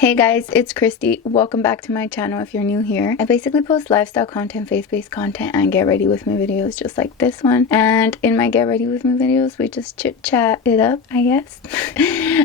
Hey guys, it's Christy. Welcome back to my channel if you're new here. I basically post lifestyle content, faith-based content, and get ready with me videos just like this one. And in my get ready with me videos, we just chit chat it up, I guess.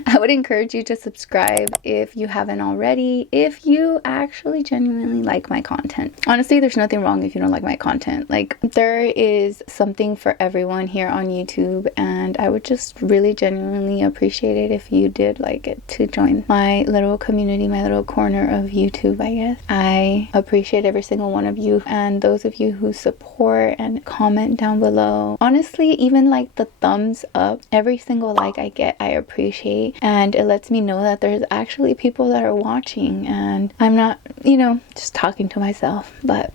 I would encourage you to subscribe if you haven't already, if you actually genuinely like my content. Honestly, there's nothing wrong if you don't like my content. Like, there is something for everyone here on YouTube, and I would just really genuinely appreciate it if you did like it to join my little community, my little corner of YouTube, I guess. I appreciate every single one of you, and those of you who support and comment down below. Honestly, even like the thumbs up, every single like I get, I appreciate, and it lets me know that there's actually people that are watching, and I'm not, just talking to myself. But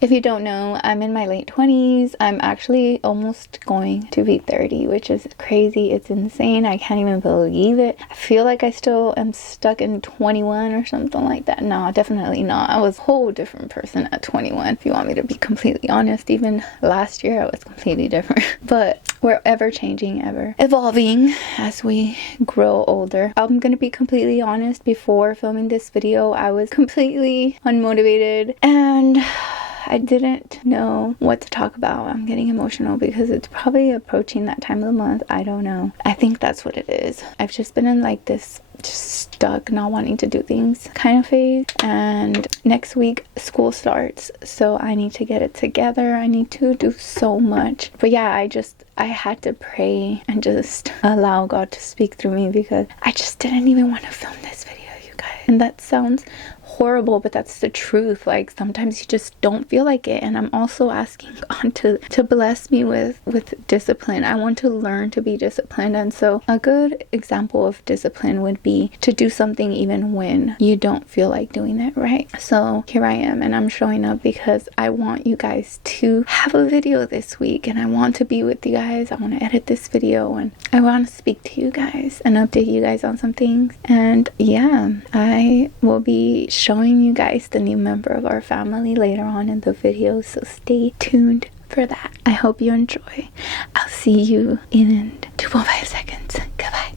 if you don't know, I'm in my late 20s. I'm actually almost going to be 30, which is crazy. It's insane. I can't even believe it. I feel like I still am stuck in 21 or something like that. No, definitely not. I was a whole different person at 21. If you want me to be completely honest, even last year I was completely different. But we're ever changing, ever evolving as we grow older. I'm gonna be completely honest. Before filming this video, I was completely unmotivated and I didn't know what to talk about. I'm getting emotional because it's probably approaching that time of the month. I don't know. I think that's what it is. I've just been in like this just stuck, not wanting to do things kind of phase. And next week school starts, so I need to get it together. I need to do so much. But yeah, I had to pray and just allow God to speak through me, because I just didn't even want to film this video, you guys. And that sounds horrible, but that's the truth. Like, sometimes you just don't feel like it. And I'm also asking God to bless me with discipline. I want to learn to be disciplined. And so a good example of discipline would be to do something even when you don't feel like doing it, right? So here I am, and I'm showing up because I want you guys to have a video this week, and I want to be with you guys. I want to edit this video, and I want to speak to you guys and update you guys on some things. And yeah, I will be showing you guys the new member of our family later on in the video, so stay tuned for that. I hope you enjoy. I'll see you in 2.5 seconds. Goodbye.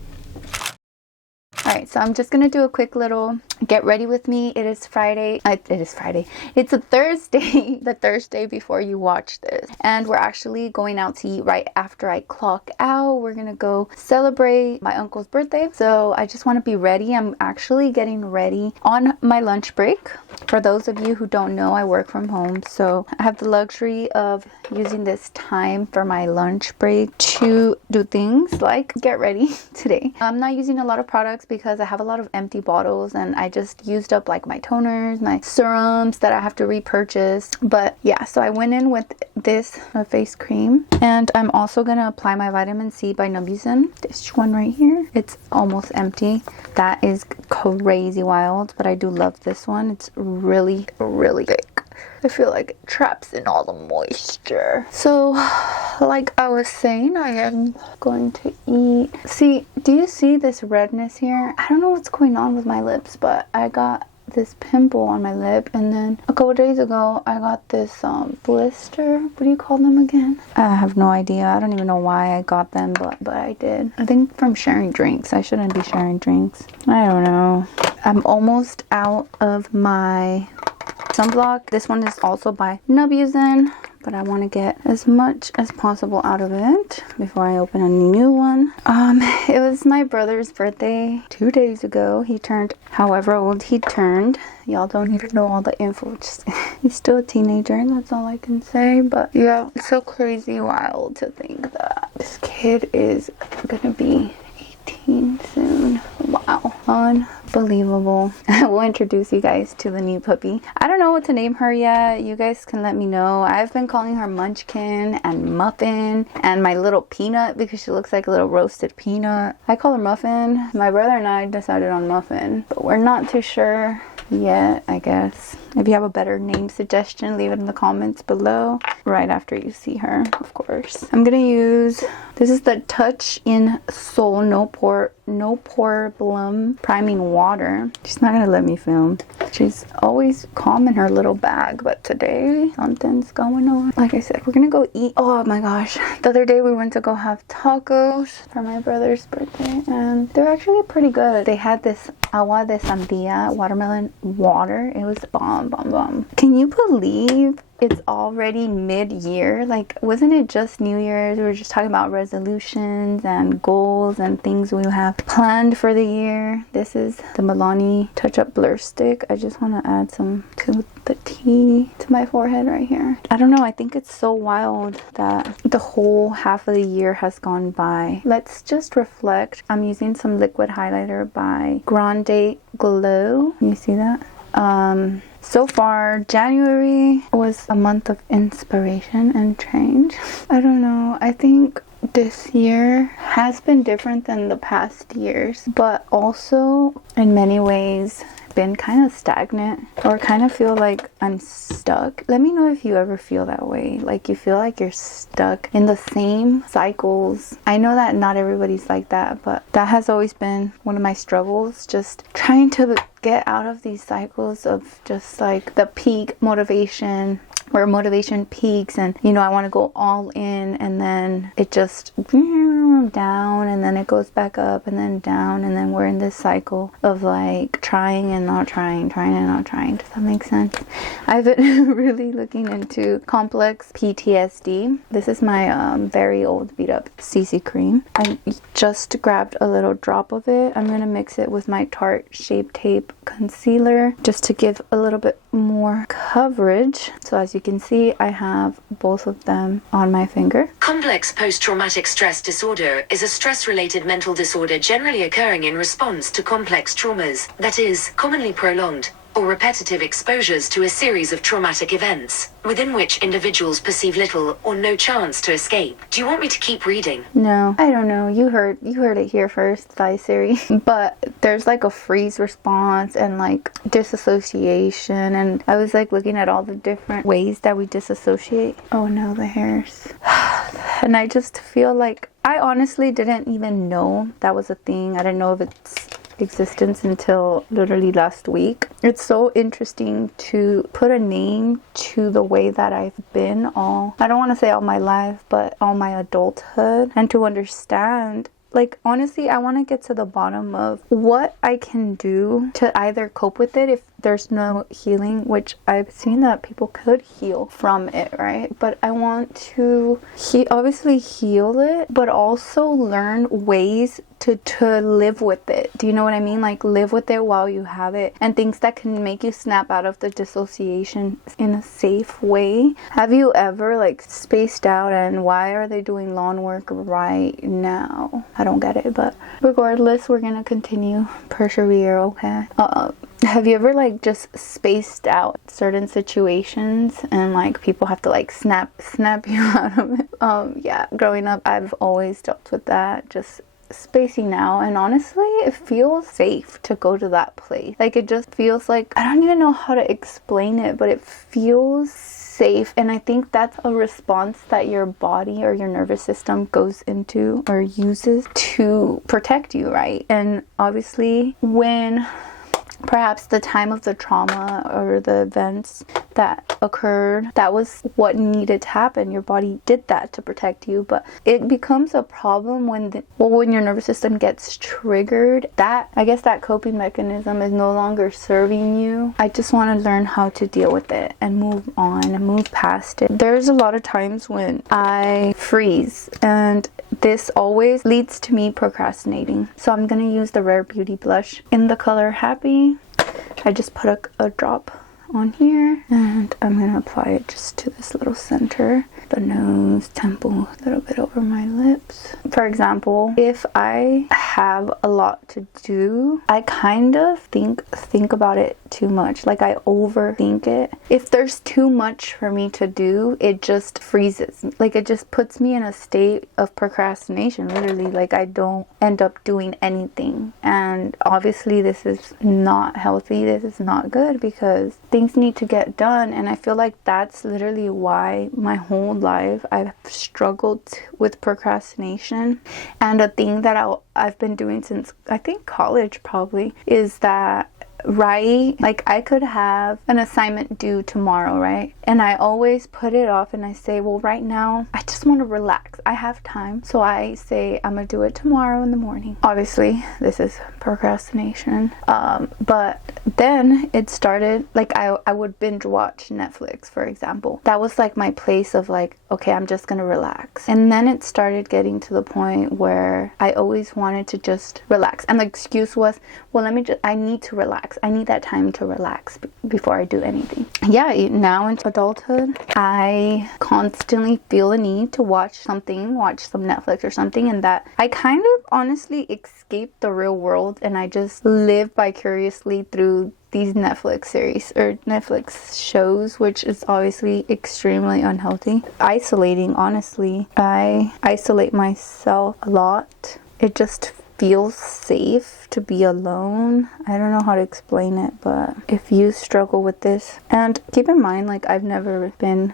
Alright, so I'm just gonna do a quick little get ready with me. It is Friday. It's a Thursday, the Thursday before you watch this. And we're actually going out to eat right after I clock out. We're gonna go celebrate my uncle's birthday. So I just want to be ready. I'm actually getting ready on my lunch break. For those of you who don't know, I work from home. So I have the luxury of using this time for my lunch break to do things like get ready today. I'm not using a lot of products because I have a lot of empty bottles, and I just used up like my toners, my serums that I have to repurchase. But yeah, so I went in with this face cream, and I'm also gonna apply my vitamin C by Nubuzen. This one right here, it's almost empty. That is crazy wild, but I do love this one. It's really thick. I feel like it traps in all the moisture. So like I was saying, I am going to eat. See, do you see this redness here? I don't know what's going on with my lips, but I got this pimple on my lip, and then a couple days ago I got this blister. What do you call them again? I have no idea. I don't even know why I got them, but I did. I think from sharing drinks. I shouldn't be sharing drinks. I don't know. I'm almost out of my sunblock. This one is also by Nubuzen, but I want to get as much as possible out of it before I open a new one. It was my brother's birthday 2 days ago. He turned however old he turned. Y'all don't need to know all the info. Just, he's still a teenager, that's all I can say. But yeah, it's so crazy wild to think that this kid is gonna be 18 soon. Wow, unbelievable. I will introduce you guys to the new puppy. I don't know what to name her yet. You guys can let me know. I've been calling her Munchkin and Muffin and my little Peanut because she looks like a little roasted peanut. I call her Muffin. My brother and I decided on Muffin, but we're not too sure yet, I guess. If you have a better name suggestion, leave it in the comments below right after you see her, of course. I'm gonna use, this is the Touch in Soul No Pore No Problem Priming Water. She's not gonna let me film. She's always calm in her little bag, but today something's going on. Like I said, we're gonna go eat. Oh my gosh, the other day we went to go have tacos for my brother's birthday, and they're actually pretty good. They had this agua de sandia watermelon water. It was bomb. Can you believe it's already mid-year? Like, wasn't it just New Year's? We were just talking about resolutions and goals and things we have planned for the year. This is the Milani Touch Up Blur Stick. I just want to add some to the tea to my forehead right here. I don't know, I think it's so wild that the whole half of the year has gone by. Let's just reflect. I'm using some liquid highlighter by Grande Glow. Can you see that? So far, January was a month of inspiration and change. I don't know, I think this year has been different than the past years, but also in many ways been kind of stagnant, or kind of feel like I'm stuck. Let me know if you ever feel that way, like you feel like you're stuck in the same cycles. I know that not everybody's like that, but that has always been one of my struggles, just trying to get out of these cycles of just like the peak motivation, where motivation peaks and, you know, I want to go all in, and then it just down, and then it goes back up, and then down, and then we're in this cycle of like trying and not trying, trying and not trying. Does that make sense? I've been really looking into complex PTSD. This is my very old beat up CC cream. I just grabbed a little drop of it. I'm gonna mix it with my Tarte Shape Tape concealer just to give a little bit more coverage. So as you can see, I have both of them on my finger. Complex post-traumatic stress disorder is a stress-related mental disorder generally occurring in response to complex traumas, that is, commonly prolonged or repetitive exposures to a series of traumatic events, within which individuals perceive little or no chance to escape. Do you want me to keep reading? No, I don't know. You heard it here first, Thai Siri. But there's like a freeze response and like disassociation, and I was like looking at all the different ways that we disassociate. Oh no, the hairs. And I just feel like I honestly didn't even know that was a thing. I didn't know of its existence until literally last week. It's so interesting to put a name to the way that I've been I don't want to say all my life, but all my adulthood, and to understand, like, honestly, I want to get to the bottom of what I can do to either cope with it if there's no healing, which I've seen that people could heal from it, right? But I want to obviously heal it, but also learn ways to live with it. Do you know what I mean? Like, live with it while you have it, and things that can make you snap out of the dissociation in a safe way. Have you ever like spaced out and why are they doing lawn work right now? I don't get it, but regardless, we're gonna continue, persevere, okay? Have you ever like just spaced out certain situations and like people have to like snap you out of it? Yeah, growing up I've always dealt with that, just spacing out, and honestly it feels safe to go to that place. Like, it just feels like, I don't even know how to explain it, but it feels safe. And I think that's a response that your body or your nervous system goes into or uses to protect you, right? And obviously when perhaps the time of the trauma or the events that occurred, that was what needed to happen. Your body did that to protect you, but it becomes a problem when when your nervous system gets triggered. That, I guess, that coping mechanism is no longer serving you. I just want to learn how to deal with it and move on and move past it. There's a lot of times when I freeze, and this always leads to me procrastinating. So I'm gonna use the Rare Beauty blush in the color Happy. I just put a drop on here, and I'm gonna apply it just to this little center, the nose, temple, a little bit over my lips. For example, if I have a lot to do, I kind of think about it too much. Like, I overthink it. If there's too much for me to do, it just freezes. Like, it just puts me in a state of procrastination, literally. Like, I don't end up doing anything. And obviously this is not healthy. This is not good, because things things need to get done. And I feel like that's literally why my whole life I've struggled with procrastination. And a thing that I've been doing since I think college probably is that, right, like I could have an assignment due tomorrow, right, and I always put it off, and I say, well, right now I just want to relax, I have time, so I say I'm gonna do it tomorrow in the morning. Obviously this is procrastination, but then it started, like I would binge watch Netflix, for example. That was like my place of like, okay, I'm just gonna relax. And then it started getting to the point where I always wanted to just relax, and the excuse was, well, I need to relax, I need that time to relax before I do anything. Yeah, now into adulthood, I constantly feel a need to watch some Netflix or something, and that I kind of honestly escape the real world, and I just live vicariously through these Netflix series or Netflix shows, which is obviously extremely unhealthy. Isolating, honestly. I isolate myself a lot. It just feels safe to be alone. I don't know how to explain it, but if you struggle with this, and keep in mind, like I've never been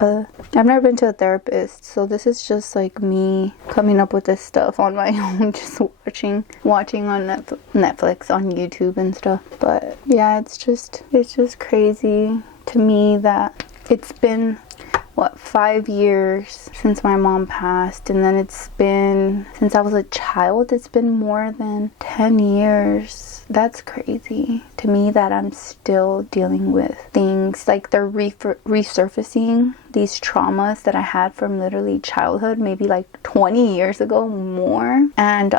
to a therapist, so this is just like me coming up with this stuff on my own, just watching on Netflix, on YouTube and stuff. But yeah, it's just crazy to me that it's been 5 years since my mom passed, and then it's been, since I was a child, it's been more than 10 years. That's crazy to me that I'm still dealing with things like they're resurfacing these traumas that I had from literally childhood, maybe like 20 years ago, more. And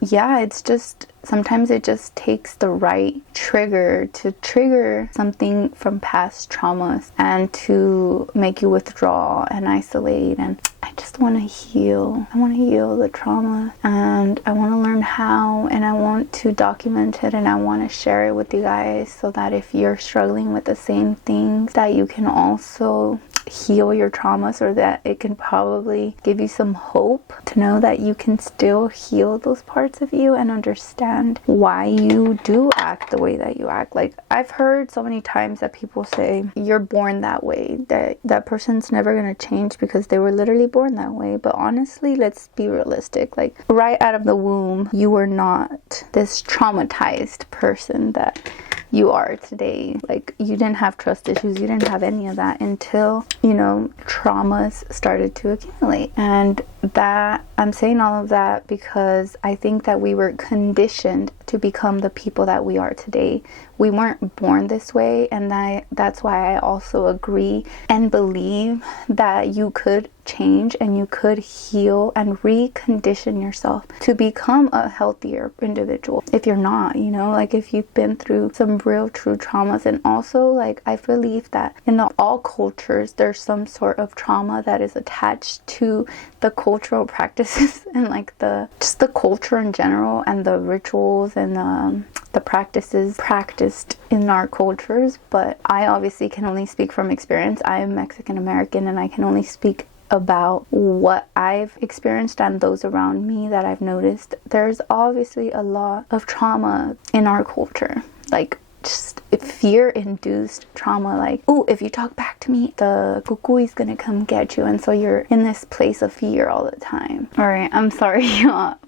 yeah, it's just, sometimes it just takes the right trigger to trigger something from past traumas and to make you withdraw and isolate. And I just want to heal. I want to heal the trauma, and I want to learn how, and I want to document it, and I want to share it with you guys so that if you're struggling with the same things, that you can also heal your traumas, or that it can probably give you some hope to know that you can still heal those parts of you and understand why you do act the way that you act. Like I've heard so many times that people say you're born that way, that person's never gonna change because they were literally born that way. But honestly, let's be realistic. Like right out of the womb, you were not this traumatized person that you are today. Like you didn't have trust issues, you didn't have any of that until, traumas started to accumulate. And that, I'm saying all of that because I think that we were conditioned to become the people that we are today. We weren't born this way, and that's why I also agree and believe that you could change and you could heal and recondition yourself to become a healthier individual. If you're not, like if you've been through some real true traumas. And also, like, I believe that in all cultures there's some sort of trauma that is attached to the cultural practices and like just the culture in general, and the rituals and the practices practiced in our cultures. But I obviously can only speak from experience. I am Mexican American, and I can only speak about what I've experienced and those around me that I've noticed. There's obviously a lot of trauma in our culture, like just fear-induced trauma, like, oh, if you talk back to me, the cucuy is gonna come get you, and so you're in this place of fear all the time. Alright, I'm sorry,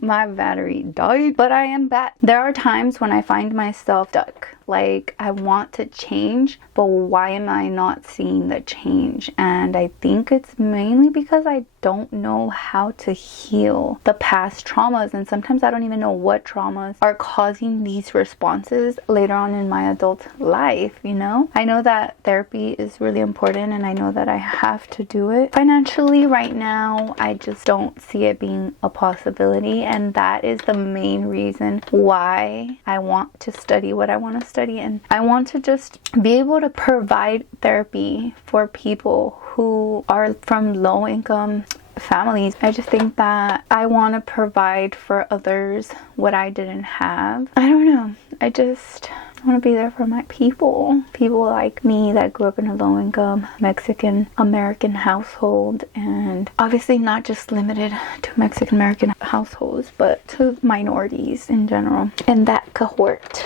my battery died, but I am back. There are times when I find myself stuck. Like, I want to change, but why am I not seeing the change? And I think it's mainly because I don't know how to heal the past traumas, and sometimes I don't even know what traumas are causing these responses later on in my adult life, I know that therapy is really important, and I know that I have to do it. Financially, right now, I just don't see it being a possibility, and that is the main reason why I want to study what I want to study. And I want to just be able to provide therapy for people who are from low income families. I just think that I want to provide for others what I didn't have. I don't know. I want to be there for my people like me that grew up in a low income Mexican American household, and obviously not just limited to Mexican American households, but to minorities in general. And that cohort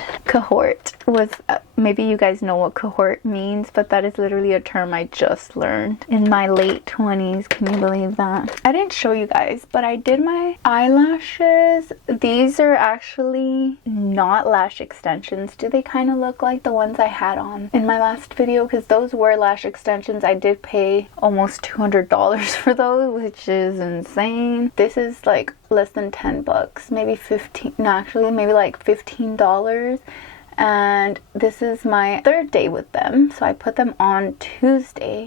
was maybe you guys know what cohort means, but that is literally a term I just learned in my late 20s. Can you believe that? I didn't show you guys, but I did my eyelashes. These are actually not lash extensions. Do they kind of look like the ones I had on in my last video? Because those were lash extensions. I did pay almost $200 for those, which is insane. This is like less than 10 bucks, maybe 15, no, actually maybe like $15. And this is my third day with them, so I put them on Tuesday,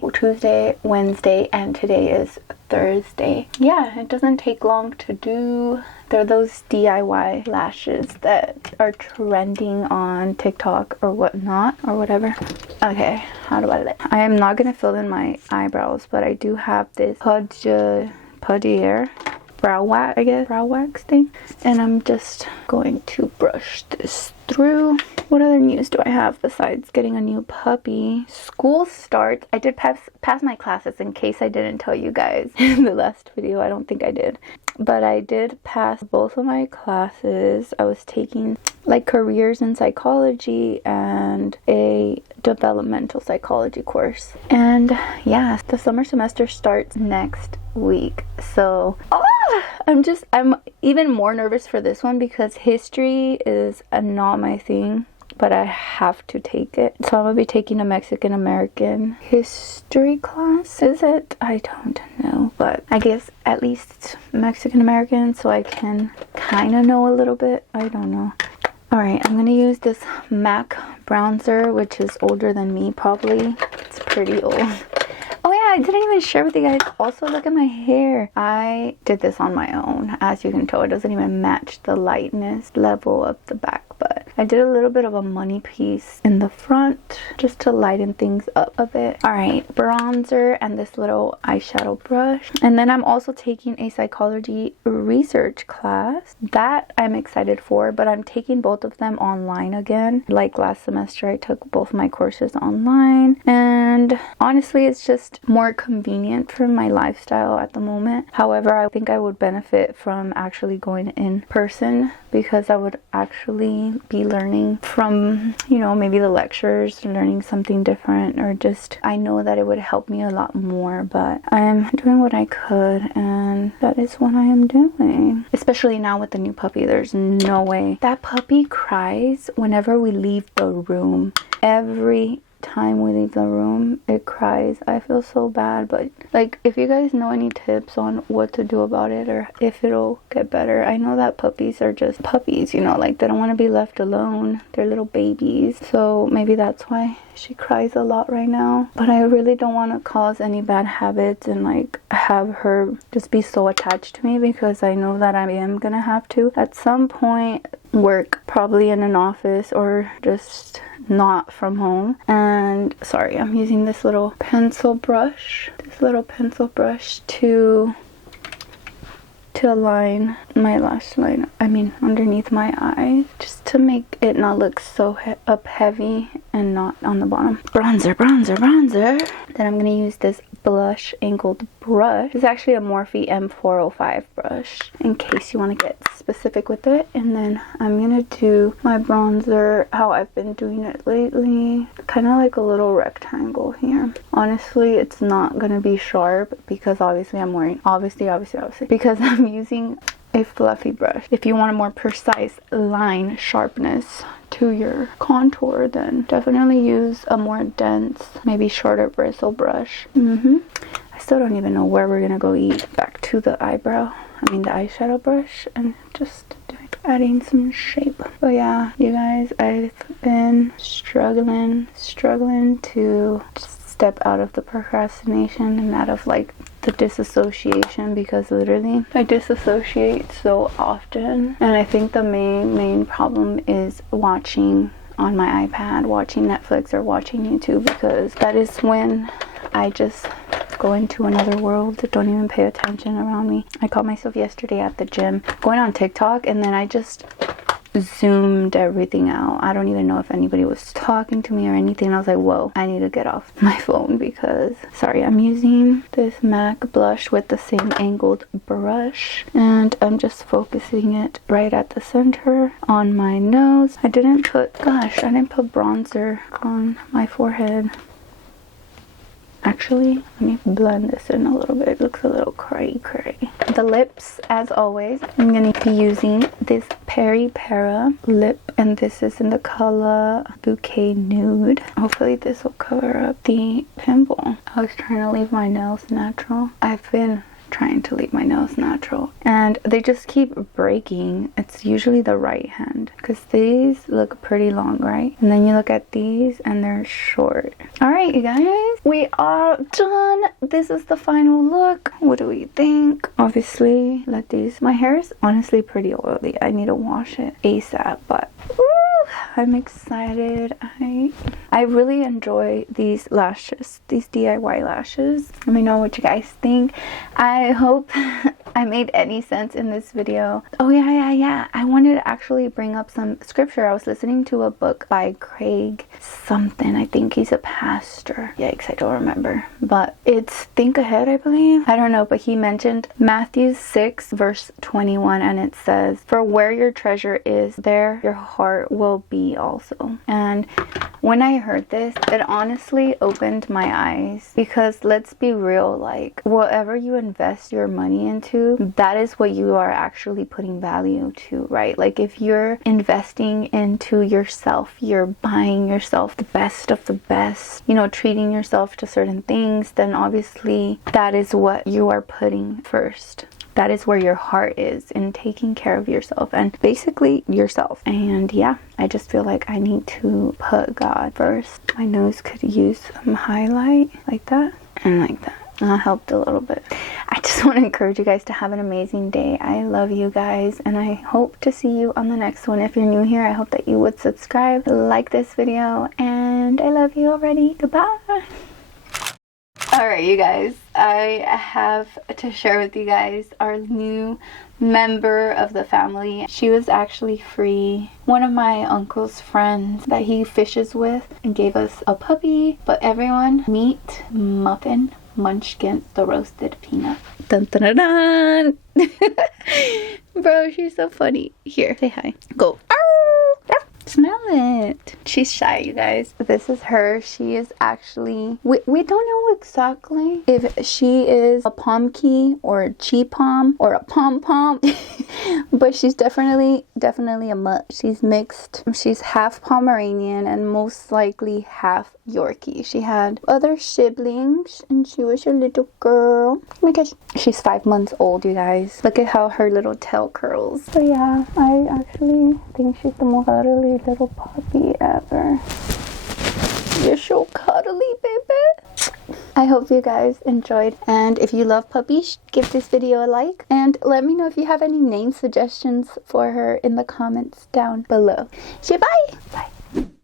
Wednesday, and today is Thursday. Yeah, it doesn't take long to do. They're those DIY lashes that are trending on TikTok or whatnot or whatever. Okay, how do I do it? I am not gonna fill in my eyebrows, but I do have this Puddier brow wax thing, and I'm just going to brush this through. What other news do I have besides getting a new puppy? School starts. I did pass my classes, in case I didn't tell you guys in the last video. I don't think I did, but I did pass both of my classes. I was taking like careers in psychology and a developmental psychology course, and yeah, the summer semester starts next week. So I'm even more nervous for this one because history is not my thing, but I have to take it. So I'm gonna be taking a Mexican American history class. Is it? I don't know, but I guess at least Mexican American, so I can kind of know a little bit. I don't know. Alright, I'm gonna use this MAC bronzer, which is older than me probably. It's pretty old. Oh yeah, I didn't even share with you guys. Also, look at my hair. I did this on my own. As you can tell, it doesn't even match the lightness level of the back, but I did a little bit of a money piece in the front just to lighten things up a bit. Alright, bronzer and this little eyeshadow brush. And then I'm also taking a psychology research class that I'm excited for, but I'm taking both of them online again. Like last semester, I took both my courses online, and honestly, it's just more convenient for my lifestyle at the moment. However, I think I would benefit from actually going in person because I would actually be learning from, you know, maybe the lectures, learning something different, or just, I know that it would help me a lot more, but I'm doing what I could, and that is what I am doing. Especially now with the new puppy, there's no way. That puppy cries whenever we leave the room. Every time we leave the room, it cries. I feel so bad, but like, if you guys know any tips on what to do about it or if it'll get better. I know that puppies are just puppies, you know, like they don't want to be left alone. They're little babies, so maybe that's why she cries a lot right now. But I really don't want to cause any bad habits and like have her just be so attached to me, because I know that I am gonna have to at some point work, probably in an office or just not from home. And sorry, I'm using this little pencil brush to align my lash line, underneath my eyes, just to make it not look so up heavy and not on the bottom. Bronzer. Then I'm gonna use this blush angled brush. It's actually a Morphe M405 brush, in case you want to get specific with it. And then I'm gonna do my bronzer how I've been doing it lately, kind of like a little rectangle here. Honestly, it's not gonna be sharp because obviously I'm wearing because I'm using a fluffy brush. If you want a more precise line sharpness to your contour, then definitely use a more dense, maybe shorter bristle brush. I still don't even know where we're gonna go eat. Back to the the eyeshadow brush, and just adding some shape. But yeah, you guys, I've been struggling to step out of the procrastination and out of like the disassociation, because literally I disassociate so often, and I think the main problem is watching on my iPad, watching Netflix or watching YouTube, because that is when I just go into another world, don't even pay attention around me. I caught myself yesterday at the gym going on TikTok, and then I just zoomed everything out. I don't even know if anybody was talking to me or anything. I was like, whoa, I need to get off my phone because, sorry, I'm using this MAC blush with the same angled brush, and I'm just focusing it right at the center on my nose. I didn't put bronzer on my forehead. Actually, let me blend this in a little bit. It looks a little cray. The lips, as always, I'm going to be using this Peri Para lip, and this is in the color Bouquet Nude. Hopefully this will cover up the pimple. I was trying to leave my nails natural. I've been trying to leave my nails natural and they just keep breaking. It's usually the right hand because these look pretty long, right? And then you look at these and they're short. All right, you guys, we are done. This is the final look. What do we think? Obviously, my hair is honestly pretty oily. I need to wash it ASAP, but I'm excited. I really enjoy these lashes, these DIY lashes. Let me know what you guys think. I hope I made any sense in this video. Oh yeah, I wanted to actually bring up some scripture. I was listening to a book by Craig something. I think he's a pastor. Yikes, I don't remember, but it's Think Ahead, I believe. I don't know, but he mentioned Matthew 6 verse 21, and it says, "For where your treasure is, there your heart will be also." And when I heard this, it honestly opened my eyes, because let's be real, like whatever you invest your money into, that is what you are actually putting value to, right? Like if you're investing into yourself, you're buying yourself the best of the best, you know, treating yourself to certain things, then obviously that is what you are putting first. That is where your heart is, in taking care of yourself and basically yourself. And yeah, I just feel like I need to put God first. My nose could use some highlight like that and like that. That helped a little bit. I just want to encourage you guys to have an amazing day. I love you guys, and I hope to see you on the next one. If you're new here, I hope that you would subscribe, like this video, and I love you already. Goodbye. Alright, you guys, I have to share with you guys our new member of the family. She was actually free. One of my uncle's friends that he fishes with and gave us a puppy. But everyone, meet Muffin Munchkin, the roasted peanut. Dun dun dun dun! Bro, she's so funny. Here, say hi. Go. Smell it. She's shy, you guys. This is her. She is actually, we don't know exactly if she is a pomky or a chi-pom or a pom-pom, but she's definitely a mutt. She's mixed. She's half Pomeranian and most likely half Yorkie. She had other siblings and she was a little girl. Oh my gosh. She's 5 months old, you guys. Look at how her little tail curls. So yeah, I actually think she's the most cuddly little puppy ever. You're so cuddly, baby. I hope you guys enjoyed, and if you love puppies, give this video a like, and let me know if you have any name suggestions for her in the comments down below. So bye! Bye.